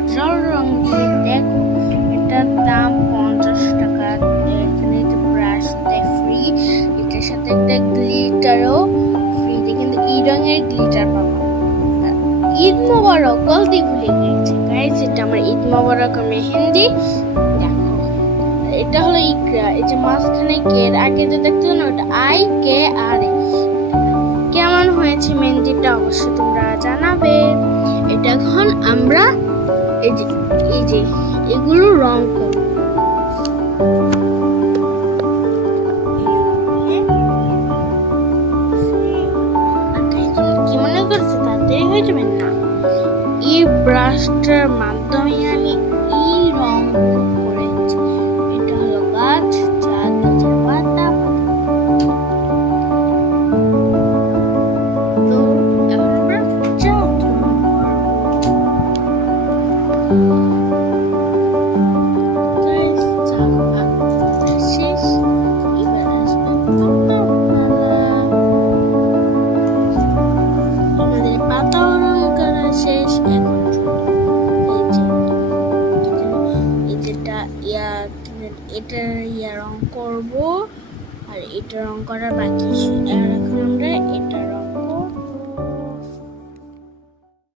কাজল রং দিয়ে দেখো, এটার দাম 50 টাকা। এখানে একটা ব্রাশ দেয় ফ্রি, এটার সাথে একটা গ্লিটারও ফ্রি, কিন্তু এই রঙের গ্লিটার পাবো। ঈদ মোবারক বলতে ভুলে গিয়েছি গাইস, এটা আমার ঈদ মোবারক মেহেন্দি। দেখো এটা হলো ইকরা, এই যে মাঝখানে কে এর আগে যে দেখতে না ওটা আই কে আর এ। কেমন হয়েছে মেহেন্দিটা অবশ্যই তোমরা জানাবে। এটা এখন আমরা এই যে এগুলো রং করব। কি মনে করছো তাড়াতাড়ি হয়ে যাবে না? এই ব্রাশটার মাধ্যমে আমি এই রং করেছি। এটা হলো গাছ, গাছের পাতা। তো এখন আমরা চাঁদ রং করবো। শেষ, এবার আসবে আমাদের পাতা রং করা শেষ। এখন এটা রং করব, আর এটা রং করা বাকি। আর এখন আমরা এটা